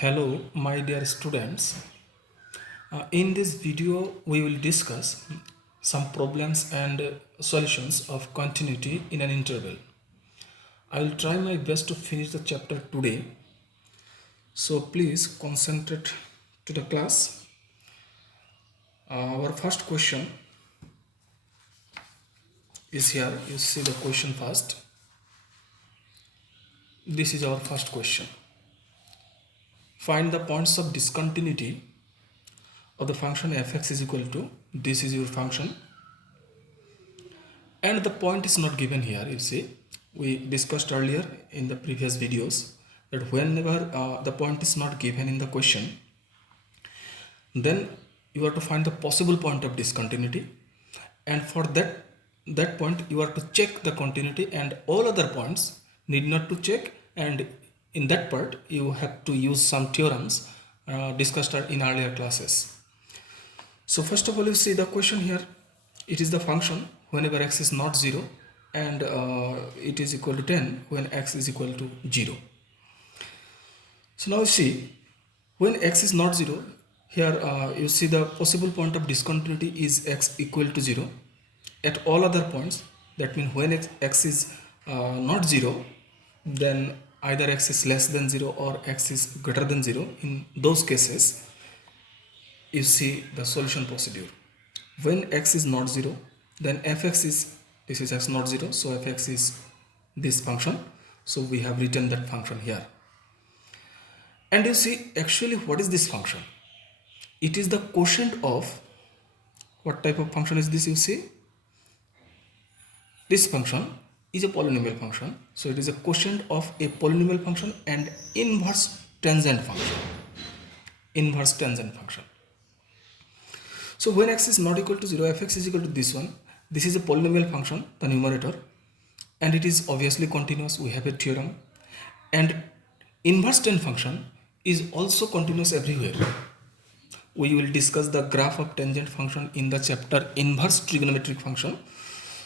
Hello, my dear students. In this video, we will discuss some problems and solutions of continuity in an interval. I will try my best to finish the chapter today. So please concentrate to the class. Our first question is here. You see the question first. This is our first question. Find the points of discontinuity of the function fx is equal to, this is your function, and the point is not given here. You see, we discussed earlier in the previous videos that whenever the point is not given in the question, then you have to find the possible point of discontinuity, and for that point you have to check the continuity, and all other points need not to check. And in that part you have to use some theorems discussed in earlier classes. So first of all, you see the question here. It is the function whenever x is not 0, and it is equal to 10 when x is equal to 0. So now you see, when x is not 0, here you see the possible point of discontinuity is x equal to 0. At all other points, that means when x is not 0, then either x is less than 0 or x is greater than 0. In those cases, you see the solution procedure. When x is not 0, then fx is, this is x not 0, so fx is this function. So we have written that function here. And you see, actually what is this function? It is the quotient of, what type of function is this? You see, this function is a polynomial function. So it is a quotient of a polynomial function and inverse tangent function. Inverse tangent function. So when x is not equal to 0, fx is equal to this one. This is a polynomial function, the numerator, and it is obviously continuous. We have a theorem. And inverse tangent function is also continuous everywhere. We will discuss the graph of tangent function in the chapter inverse trigonometric function.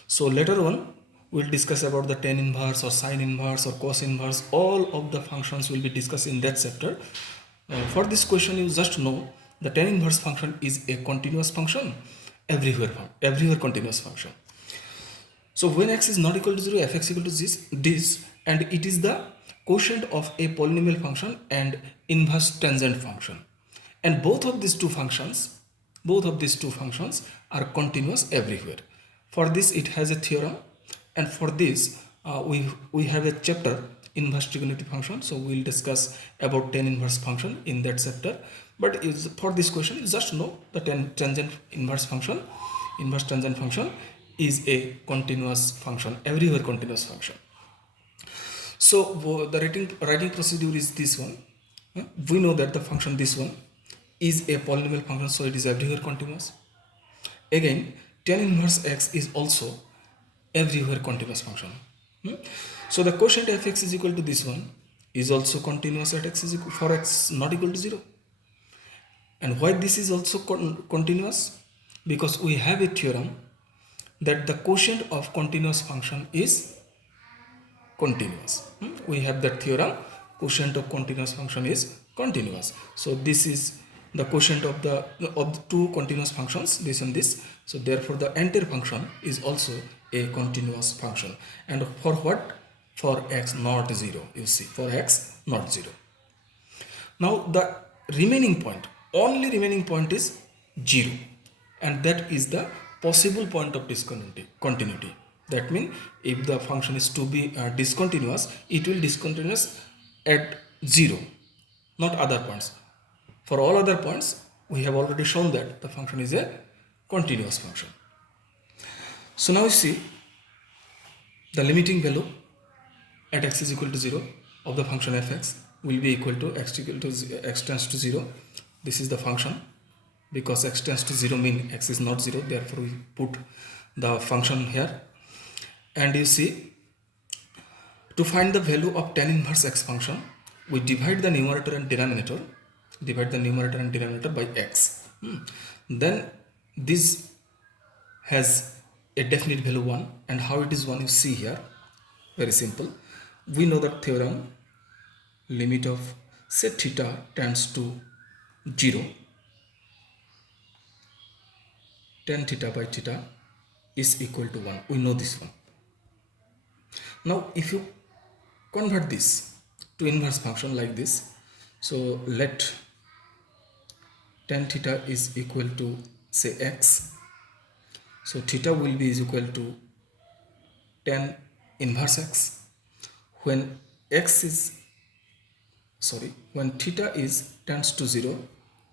So later on we'll discuss about the tan inverse or sine inverse or cos inverse. All of the functions will be discussed in that chapter. For this question, you just know the tan inverse function is a continuous function everywhere continuous function. So when x is not equal to 0, fx equal to this, and it is the quotient of a polynomial function and inverse tangent function. And both of these two functions are continuous everywhere. For this it has a theorem, and for this we have a chapter inverse trigonometric function. So we'll discuss about tan inverse function in that chapter. But for this question, you just know the tangent inverse function, inverse tangent function is a continuous function, everywhere continuous function. So the writing procedure is this one. We know that the function this one is a polynomial function, so it is everywhere continuous. Again, tan inverse x is also everywhere continuous function. So the quotient fx is equal to this one is also continuous at x is equal, for x not equal to 0. And why this is also continuous? Because we have a theorem that the quotient of continuous function is continuous. We have that theorem, quotient of continuous function is continuous. So this is the quotient of the two continuous functions, this and this. So therefore the entire function is also a continuous function. And for what? For x not 0. You see, for x not 0. Now the remaining point, only remaining point is 0, and that is the possible point of continuity. That means if the function is to be discontinuous, it will discontinuous at 0, not other points. For all other points, we have already shown that the function is a continuous function. So now you see the limiting value at x is equal to 0 of the function fx will be equal to x tends to 0. This is the function. Because x tends to 0 means x is not 0, therefore we put the function here. And you see, to find the value of tan inverse x function, we divide the numerator and denominator by x. Then this has a definite value 1, and how it is 1 you see here. Very simple. We know that theorem, limit of say theta tends to 0, tan theta by theta is equal to 1. We know this one. Now if you convert this to inverse function like this, so let tan theta is equal to say x, so theta will be is equal to tan inverse x. When x is when theta is tends to 0,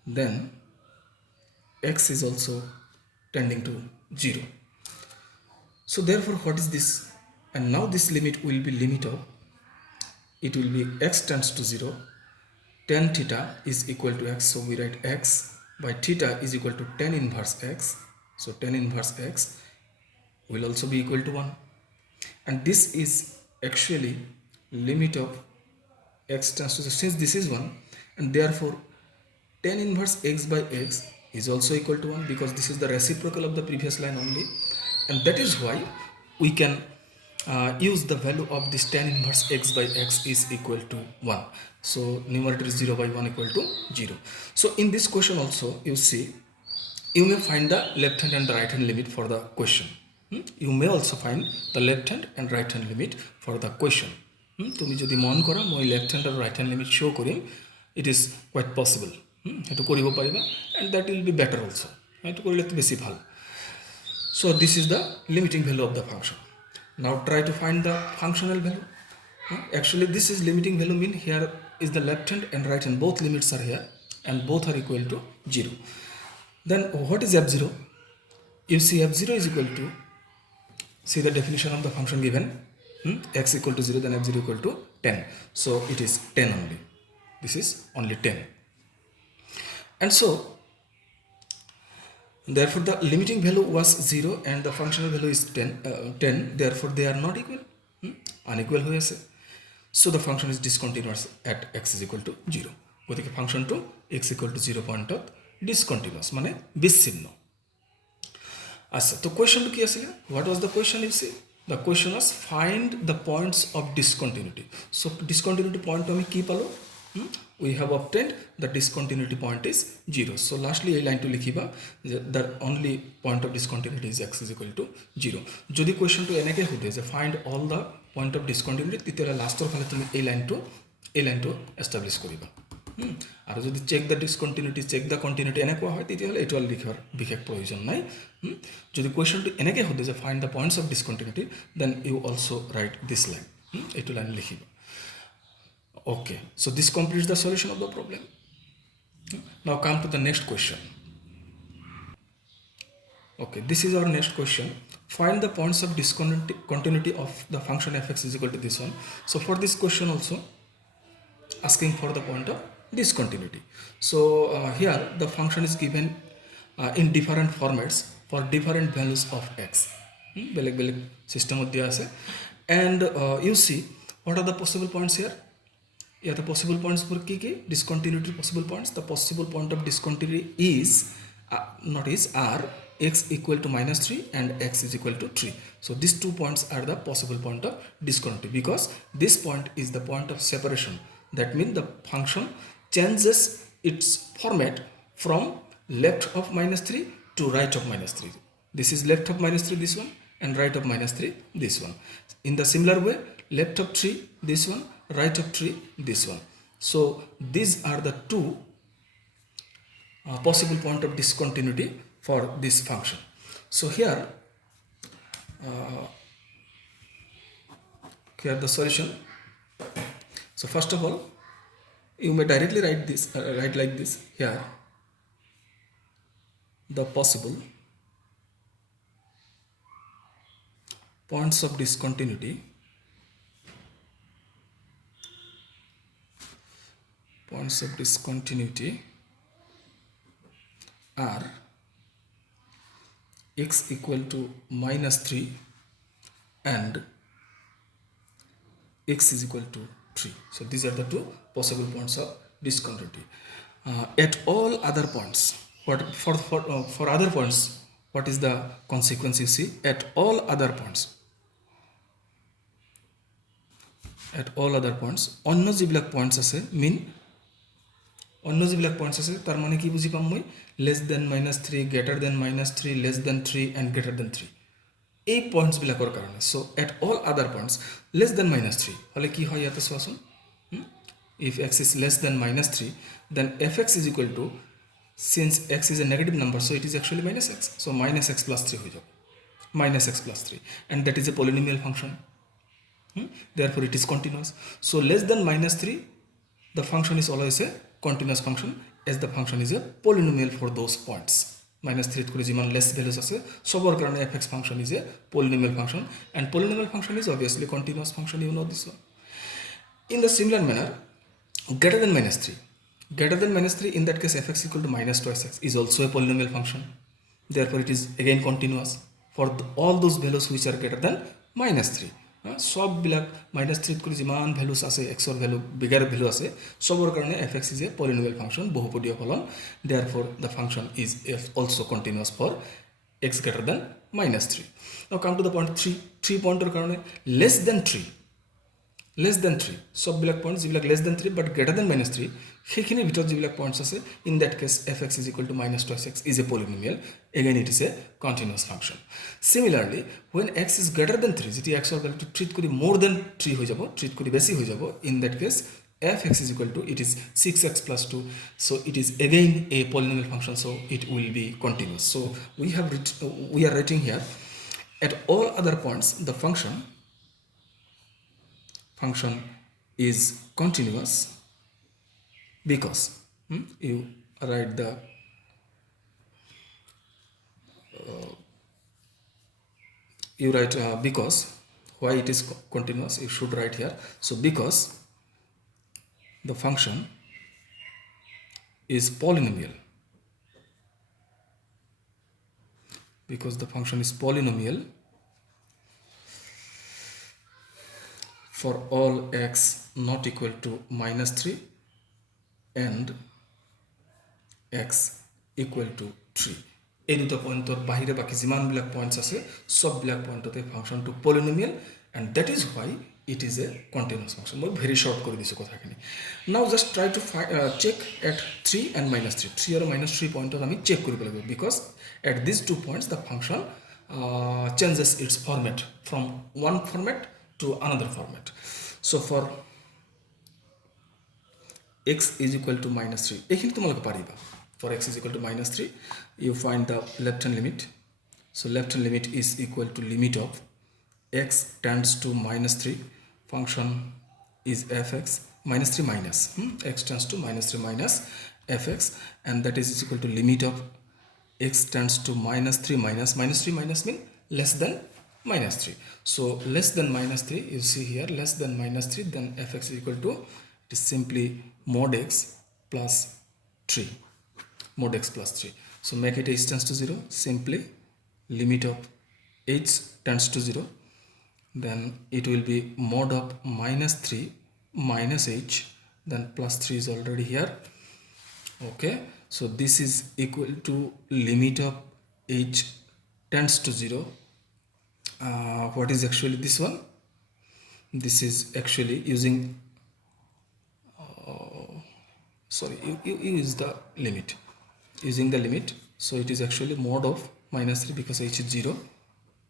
then x is also tending to 0. So therefore what is this? And now this limit will be limit of, it will be x tends to 0, tan theta is equal to x, so we write x by theta is equal to tan inverse x, so tan inverse x will also be equal to 1, and this is actually limit of x tends to 0, since this is 1, and therefore tan inverse x by x is also equal to 1, because this is the reciprocal of the previous line only, and that is why we can use the value of this tan inverse x by x is equal to 1. So numerator is 0 by 1 equal to 0. So in this question also you see, you may find the left hand and the right hand limit for the question. You may also find the left hand and right hand limit for the question. তুমি যদি মন কৰা মই left hand আৰু right hand limit show কৰিম, it is quite possible, সেইটো কৰিব পাৰিবা, and that will be better also, সেইটো কৰিলে বেছি ভাল. So this is the limiting value of the function. Now try to find the functional value. Actually this is limiting value, mean here is the left hand and right hand, both limits are here and both are equal to 0. Then what is f0? You see f0 is equal to, see the definition of the function given, x equal to 0, then f0 equal to 10. So it is 10 only. This is only 10. And so therefore the limiting value was 0 and the functional value is 10. Therefore they are not equal, unequal হয়ে আছে. So the function is discontinuous at x is equal to 0. গতিকে function to x equal to 0 পয়েন্টত discontinuous মানে বিচ্ছিন্ন. আচ্ছা, তো কোয়েশ্চনটো কি আছিল? What was the question? You see, the question was find the points of discontinuity. So discontinuity point আমি কি পালো? We have obtained the discontinuity point is 0. So lastly এই লাইনটো লিখিবা যে the only point of discontinuity is x is equal to 0. যদি কোয়েশ্চনটো এনেকৈ সোধে যে find all the point of discontinuity, তেতিয়াহ'লে লাষ্টৰ ফালে তুমি এই লাইনটো এষ্টাব্লিছ কৰিবা. আৰু যদি check the discontinuity, check the continuity এনেকুৱা হয়, তেতিয়াহ'লে এইটো আৰু লিখাৰ বিশেষ প্ৰয়োজন নাই. যদি কুৱেশ্যনটো এনেকৈ সোধে যে find the points of discontinuity, then you also' write this line, এইটো লাইন লিখিব. Okay, so this completes the solution of the problem. Now come to the next question. Okay, this is our next question. Find the points of discontinuity of the function fx is equal to this one. So for this question also asking for the point of discontinuity. So here the function is given in different formats for different values of x. বেলেগ বেলেগ সিস্টেমত দিয়া আছে, and you see what are the possible points here. Yeah, the possible points for কি discontinuity possible points. The possible point of discontinuity is are x equal to -3 and x is equal to 3. So these 2 points are the possible point of discontinuity, because this point is the point of separation. That means the function changes its format from left of -3 to right of -3. This is left of -3 this one, and right of -3 this one. In the similar way, left of 3 this one, right of 3 this one. So these are the 2 possible point of discontinuity for this function. So here the solution. So first of all, you may directly write this, write like this here, the possible points of discontinuity are x equal to -3 and x is equal to 3. So these are the 2 possible points of discontinuity. At all other points, for other points, what is the consequence? You see, at all other points, অন্য যিবিলাক points আছে, মিন অন্য যিবিলাক points আছে তাৰ মানে কি বুজি পাম মই lace than -3 greater than -3 lace than 3 and greater than 3 এই পইণ্টছবিলাকৰ কাৰণে চ' এট অল আদাৰ পইণ্টছ লেছ দেন -3 হ'লে কি হয় ইয়াতে চোৱাচোন if x is less than -3 then fx is equal to since x is a negative number so it is actually -x so -x plus 3 হৈ যাব -x plus 3 and that is a polynomial function. Therefore it is continuous. So less than -3 the function is always a continuous function as the function is a polynomial for those points. -3 করে যিমান less values আছে সবৰ কাৰণে fx function is a polynomial function and polynomial function is obviously continuous function, you know this one. In the similar manner greater than -3 in that case fx equal to -2x is also a polynomial function. Therefore it is again continuous for all those values which are greater than -3. সববিলাক -3 কৰি যিমান values আছে x ৰ value bigger value আছে সবৰ কাৰণে fx is a polynomial function বহুপদীয় ফলন. Therefore the function is also continuous for x greater than -3. Now come to the point 3 পইণ্টৰ কাৰণে less than 3 সববিলাক পইণ্ট যিবিলাক less than 3 but greater than -3 সেইখিনিৰ ভিতৰত যিবিলাক পইণ্টছ আছে in that case fx is equal to -2x is a polynomial. Again it is a continuous function. Similarly when x is greater than 3 যেতিয়া x ৰ ভ্যালুটো 3 কৰি more than 3 হৈ যাব 3 কৰি বেছি হৈ যাব in that case fx is equal to it is 6x plus 2 so it is again a polynomial function so it will be continuous. So we are writing here at all other points the function is continuous because you write the because why it is continuous you should write here. So because the function is polynomial, for all x not equal to -3 and x equal to 3 এই দুটো পয়েন্টৰ বাহিৰে বাকি যিমানবিলাক পয়েন্টছ আছে সববিলাক পয়েন্টতে ফাংশনটো polynomial and that is why it is a continuous function. মই very short কৰি দিছো কথাখিনি. Now just try to check at 3 and -3 3 আৰু -3 পয়েন্টত আমি চেক কৰিব লাগিব because at these 2 points the function changes its format from one format to another format. So for x is equal to -3 এইখিনি তোমালোকে পাৰিবা. For x is equal to -3 you find the left hand limit. So left hand limit is equal to limit of x tends to -3 function is fx -3 minus x tends to -3 minus fx and that is equal to limit of x tends to -3 minus mean less than -3. So less than -3 you see here less than -3 then fx is equal to it is simply mod x plus 3 mod x plus 3. So make it h tends to 0 simply limit of h tends to 0 then it will be mod of -3 minus h then plus 3 is already here. Okay, so this is equal to limit of h tends to 0. What is actually this one? This is actually using sorry you use the limit using the limit so it is actually mod of -3 because h is 0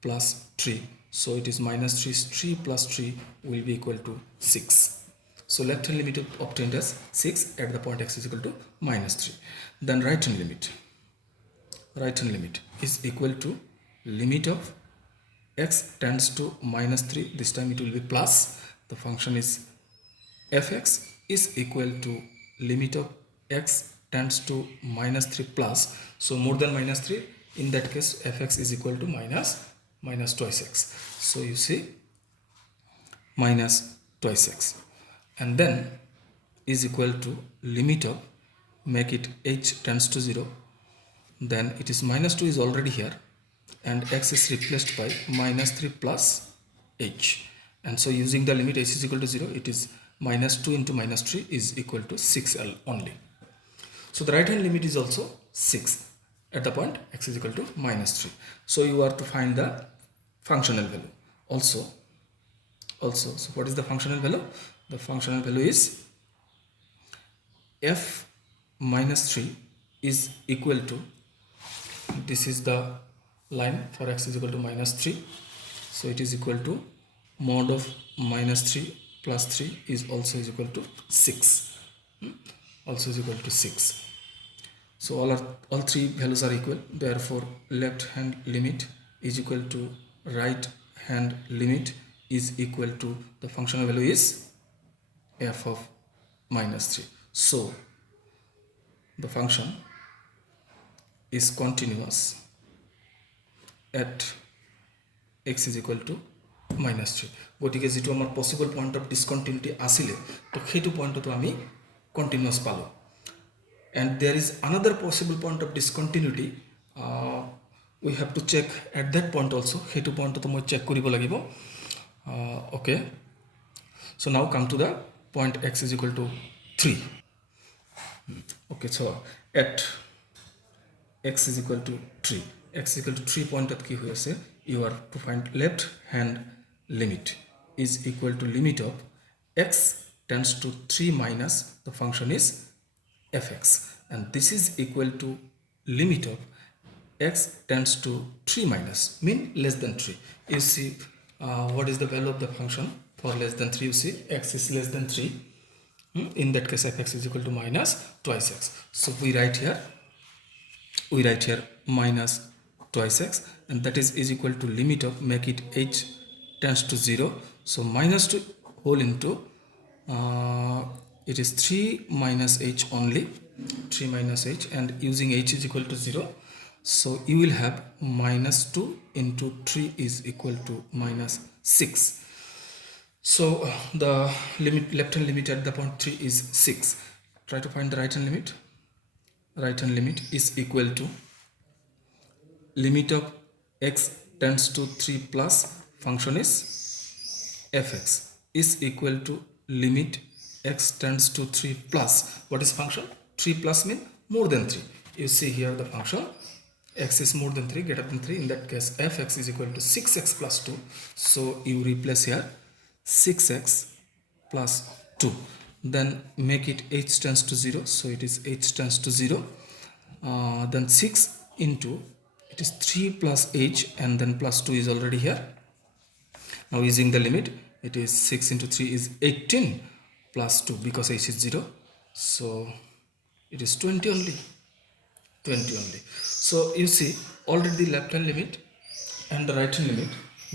plus 3 so it is -3 plus 3 will be equal to 6. So left hand limit obtained as 6 at the point x is equal to -3. Then right hand limit is equal to limit of x tends to -3 this time it will be plus the function is fx is equal to limit of x tends to -3 plus so more than -3 in that case fx is equal to minus twice x. So you see minus twice x and then is equal to limit of make it h tends to 0 then it is -2 is already here and x is replaced by -3 plus h and so using the limit h is equal to 0 it is -2 into -3 is equal to 6l only. So the right hand limit is also 6 at the point x is equal to -3. So you are to find the functional value also. So what is the functional value? The functional value is f minus 3 is equal to, this is the line for x is equal to minus 3, so it is equal to mod of minus 3 plus 3 is also is equal to 6, also is equal to 6. So all three values are equal, therefore left hand limit is equal to right hand limit is equal to the functional value is f of minus 3. So the function is continuous at x is equal to minus 3. গতিকে যেটো আমাৰ possible point of discontinuity আছিলে তো সেইটো পয়েন্টটো আমি continuous পালো and there is another possible point of discontinuity we have to check at that point also সেইটো পয়েন্টটো মই চেক কৰিব লাগিব okay so now come to the point x is equal to 3 okay so at x is equal to 3 x is equal to 3 point at ki hoye ase you are to find left hand limit is equal to limit of x tends to 3 minus the function is fx and this is equal to limit of x tends to 3 minus mean less than 3. You see what is the value of the function for less than 3. You see x is less than 3. In that case fx is equal to minus twice x. So we write here minus twice x and that is equal to limit of make it h tends to 0. So minus 2 whole into it is 3 minus h only, 3 minus h and using h is equal to 0. So you will have minus 2 into 3 is equal to minus 6. So the limit left hand limit at the point 3 is 6. Try to find the right hand limit. Right hand limit is equal to limit of x tends to 3 plus function is fx is equal to limit x tends to 3 plus what is function 3 plus mean more than 3. You see here the function x is more than 3 greater than 3, in that case fx is equal to 6x plus 2. So you replace here 6x plus 2 then make it h tends to 0, so it is h tends to 0 then 6 into it is 3 plus h and then plus 2 is already here. Now using the limit it is 6 into 3 is 18 plus 2 because h is 0, so it is 20 only. So you see already the left hand limit and the right hand limit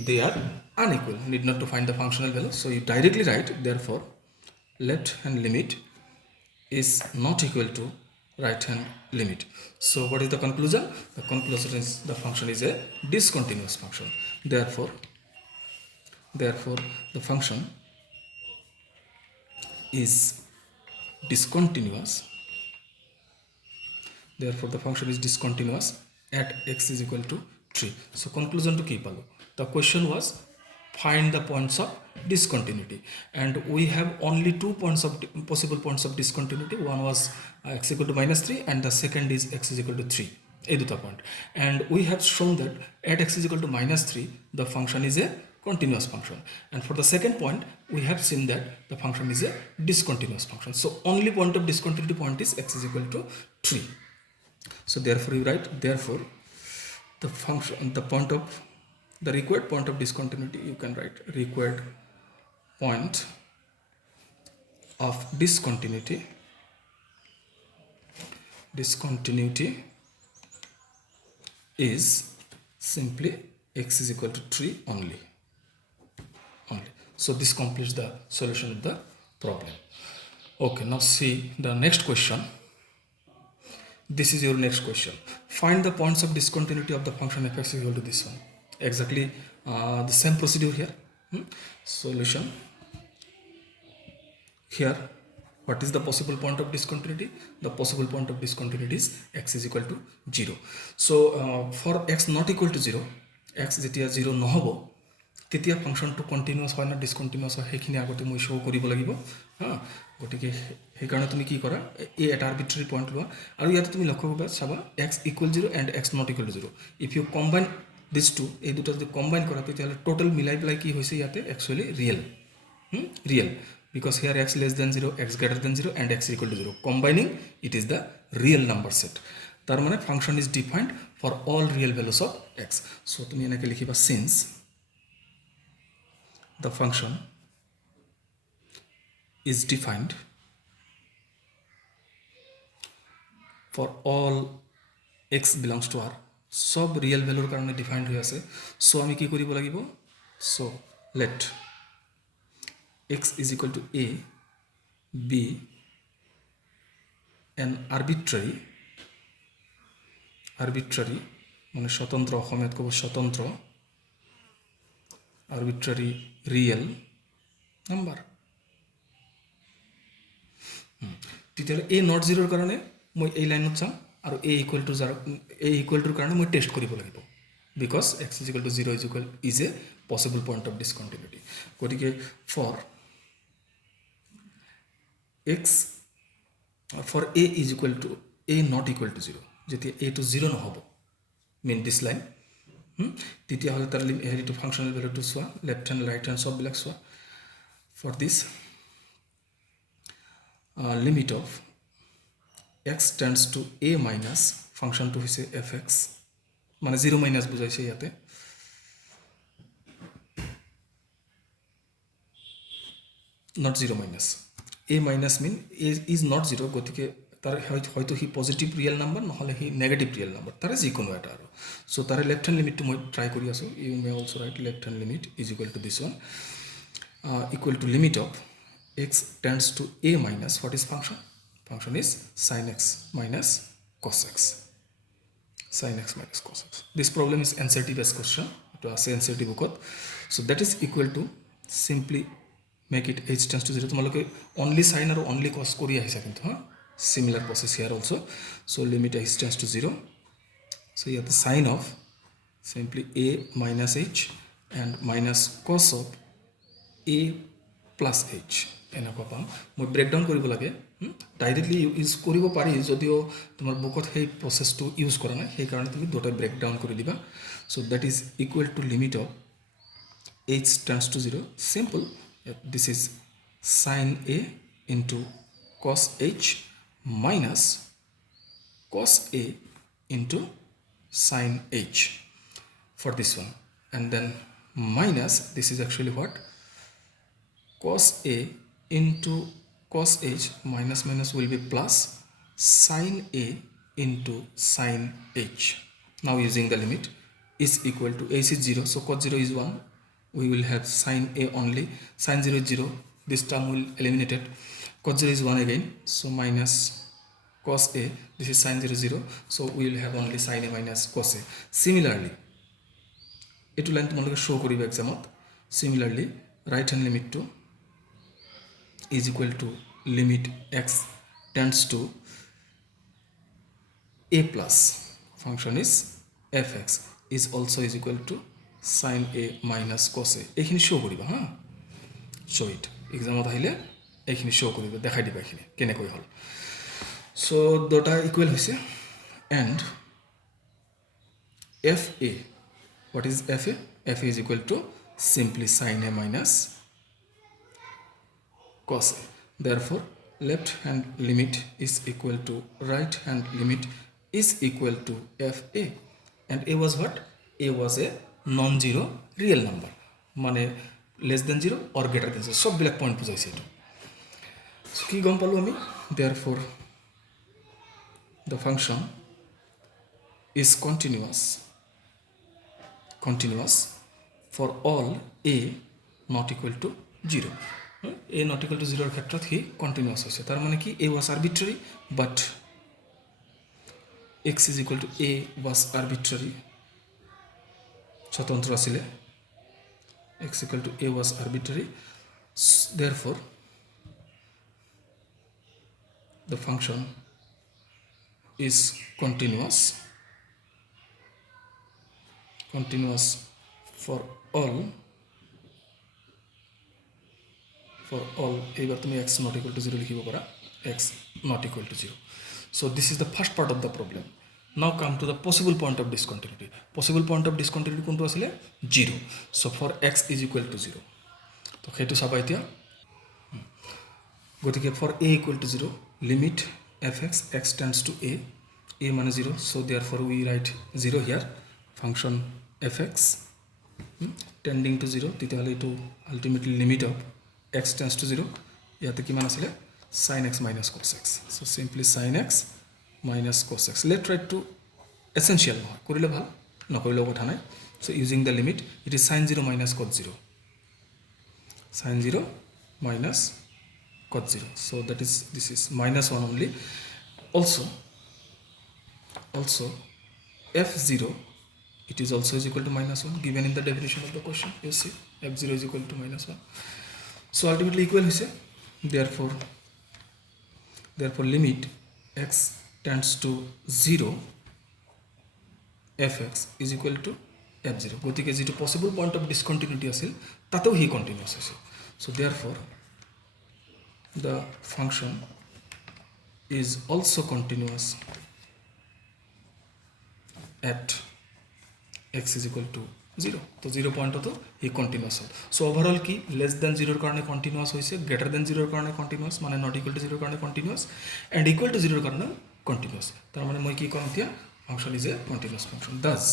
they are unequal, need not to find the functional value, so you directly write therefore left hand limit is not equal to right hand limit. So what is the conclusion? The conclusion is the function is a discontinuous function, therefore the function is discontinuous, therefore the function is discontinuous at x is equal to 3. So conclusion to keep palo, the question was find the points of discontinuity and we have only two points of possible points of discontinuity. One was x equal to minus 3 and the second is x is equal to 3, এই দুটা point, and we have shown that at x is equal to minus 3 the function is a continuous function, and for the second point we have seen that the function is a discontinuous function. So only point of discontinuity point is x is equal to 3. So therefore you write therefore the function the point of the required point of discontinuity, you can write required point of discontinuity is simply x is equal to 3 only. So this completes the solution of the problem. Okay, now see the next question. This is your next question. Find the points of discontinuity of the function fx is equal to this one. Exactly the same procedure here. Solution here. What is the possible point of discontinuity? The possible point of discontinuity is x is equal to 0. So for x not equal to 0, x যেতিয়া 0 নহব তেতিয়া ফাংশনটো continuous হয় না discontinuous হয় সেইখিনি আগতে মই show কৰিব লাগিব। হ্যাঁ, গতিকে সেইকাৰণে তুমি কি কৰা এই এটা আৰবিট্ৰাৰি পইণ্ট লোৱা আৰু ইয়াতে তুমি লক্ষ্য কৰিবা চাবা x equal 0 and x not equal to 0। If you combine this two, এই দুটা যদি কম্বাইন কৰা তেতিয়াহ'লে টোটেল মিলাই পেলাই কি হৈছে ইয়াতে actually real. because here x less than 0, x greater than 0 and x equal to 0. Combining, it is the real number set. তার মানে function is defined for all real values of x. So তুমি এনেকে লিখিবা since the function is defined for all x belongs to r, সব real ভ্যালুর কারণে defined হয়ে আছে। সো আমি কি কৰিব লাগিব, so let x is equal to a be an arbitrary মানে স্বতন্ত্র, অসমীয়াত ক'ব স্বতন্ত্র arbitrary real number। তেতিয়াহ'লে a নট জিৰ'ৰ কাৰণে মই এই লাইনত যাম আৰু a ইকুৱেল টুৰ কাৰণে মই টেষ্ট কৰিব লাগিব, because x is equal to 0 is a possible point of discontinuity. গতিকে for a is equal to a not equal to 0, যেতিয়া a টু 0 নহ'ব মেইন দিছ লাইন, তেতিয়াহ'লে তাৰ হেৰিটো ফাংচনেল ভেলুটো চোৱা, লেফ্ট হেণ্ড ৰাইট হেণ্ড চববিলাক চোৱা। ফৰ দিছ limit of x tends to a minus ফাংশনটো হৈছে fx, মানে 0 মাইনাস বুঝাইছে ইয়াতে, not 0 minus, a minus mean a is not 0, গতিকে তার হয়তো হি পজিটিভ রিয়েল নাম্বার নহলে হি নেগেটিভ রিয়েল নাম্বার, তার যিকোনো এটা আৰু। সো তার লেফট হ্যান্ড লিমিটটো মই ট্রাই কৰি আছো। You may also write left hand limit is equal to this one, equal to limit of x tends to a minus, what is function? Function is sin x minus cos x. Sin x minus cos x. This problem is NCERT based question. To ask NCERT bookot. So that is equal to, simply make it h tends to 0. তোমালোকে only sin or only cos কৰি আহিছা কিন্তু হা, similar process here also. So limit h tends to 0. So you have the sin of simply a minus h and minus cos of a plus h. এনেকুৱা পাম। মই breakdown কৰিব লাগে, directly use কৰিব পাৰি যদিও তোমাৰ বুকত সেই প্ৰচেছটো ইউজ কৰা নাই, সেইকাৰণে তুমি দুটা ব্ৰেকডাউন কৰি দিবা। চ' that is equal two limit of h tends to 0, simple, this is চাইন a into cos h minus cos a into sin h for this one, and then minus, this is actually what, cos a into cos h, minus minus will be plus sin a into sin h. Now using the limit is equal to, h is 0, so cos 0 is 1, we will have sin a only, sin 0 is 0, this term will eliminate it, cos 0 is 1 again, so minus cos a, this is sin 0 0, so we will have only sin a minus cos a. Similarly এইটো line তোমালোকে show কৰিব এক্সামত। Similarly right hand limit to is equal to limit x tends to a plus, function is fx is also is equal to sin a minus cos a. এইখিনি show কৰিবা হা, show ইট এক্সামত আহিলে এইখিনি show কৰিবা, দেখাই দিবা এইখিনি কেনেকৈ হ'ল। সো দুটা ইকুৱেল হৈছে, and fa, what is fa? fa is equal to simply sin a minus cos a. Therefore left hand limit is equal to right hand limit is equal to fa, and a was what? a was a non-zero real number, মানে less than 0 or greater than 0, সববিলাক point বুঝাইছে এটা। So কি গম পালো আমি, therefore the function is continuous for all a not equal to 0. a not equal to 0 এর ক্ষেত্ৰত হি continuous হৈছে, তাৰ মানে কি a was arbitrary but x is equal to a was arbitrary, স্বতন্ত্র আছিলে, x equal to a was arbitrary, therefore the function is continuous for all এইবার তুমি x not equal to 0 লিখিব পাৰা, x not equal to 0. So this is the first part of the problem. Now come to the possible point of discontinuity. Possible point of discontinuity কোনটো আছিলে? 0. So for x is equal to 0, তো সেইটো চাবা এতিয়া গতিকে for a equal to 0 limit f x x tends to a মানে 0, so therefore we write 0 here, function fx tending to 0, তেতিয়াহ'লে এইটো ultimately limit of x tends to 0, ইয়াতে কিমান আছিলে sin x minus cos x, so simply sin x minus cos x. Let try to essential নহয়, কৰিলে ভাল নকৰিলেও কথা নাই. So using the limit it is sin 0 minus cos 0, sin 0 minus cos 0, so that is this is minus 1 only. Also f0 it is also is equal to minus 1 given in the definition of the question. You see f0 is equal to minus 1, so ultimately equal hoise. Therefore limit x tends to 0 fx is equal to f0. গতিকে যেটো possible point of discontinuity আছিল তাতেও হি continuous আছে. So therefore the function is also continuous at x is equal to 0. তো 0 পয়েন্টতো হি continuous হল. So overall কি less than 0 এর কারণে কন্টিনিউয়াস হইছে, গ্রেটার দেন 0 এর কারণে কন্টিনিউয়াস মানে নট ইকুয়াল টু 0 এর কারণে কন্টিনিউয়াস, এন্ড ইকুয়াল টু 0 এর কারণে কন্টিনিউয়াস. তার মানে মই কি করম দিয়া function is a continuous function. Thus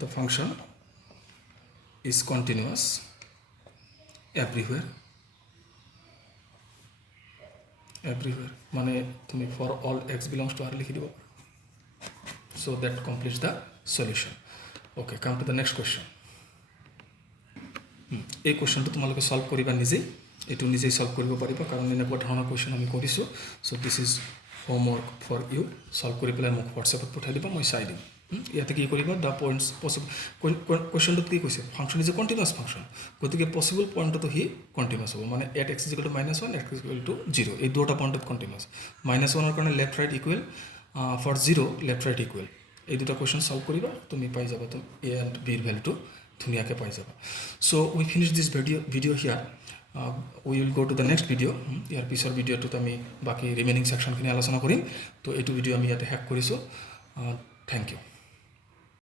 the function is continuous everywhere মানে তুমি for all x belongs to r লিখি দিব. So that completes the solution. Okay, come to the next question. এই কোয়েশ্চনটো তোমালোকে সলভ কৰিবা নিজেই, এইটো নিজেই সলভ কৰিব পাৰিবা কাৰণ এনেকুৱা ধৰণৰ কোয়েশ্চন আমি কৰিছোঁ. So this is homework for you, solve কৰি পেলাই মোক হোৱাটছএপত পঠাই দিবা, মই চাই দিম. ইয়াতে কি কৰিবা দ্য পইণ্টছ পচিবল, কোয়েশ্চনটোত কি কৈছে function is a continuous function, গতিকে পচিবল পইণ্টতো সি কণ্টিনিউৱাছ হ'ব, মানে at X equal to minus 1 X equal to 0, এই দুটা পইণ্টত কণ্টিনিউৱাছ. মাইনাছ 1 কাৰণে left right equal, for 0 left right equal. এই দুটা কোয়েশ্চন সলভ কৰিবা, তুমি পাই যাবা তুমি এ এণ্ড বিৰ ভ্যালুটো ধুনীয়াকৈ পাই যাবা. So we finish this video' here. We will go to the next video'. ইয়াৰ পিছৰ ভিডিঅ'টোত আমি বাকী ৰিমেইনিং ছেকশ্যনখিনি আলোচনা কৰিম. তো এইটো ভিডিঅ' আমি ইয়াতে শেষ কৰিছোঁ. Thank you.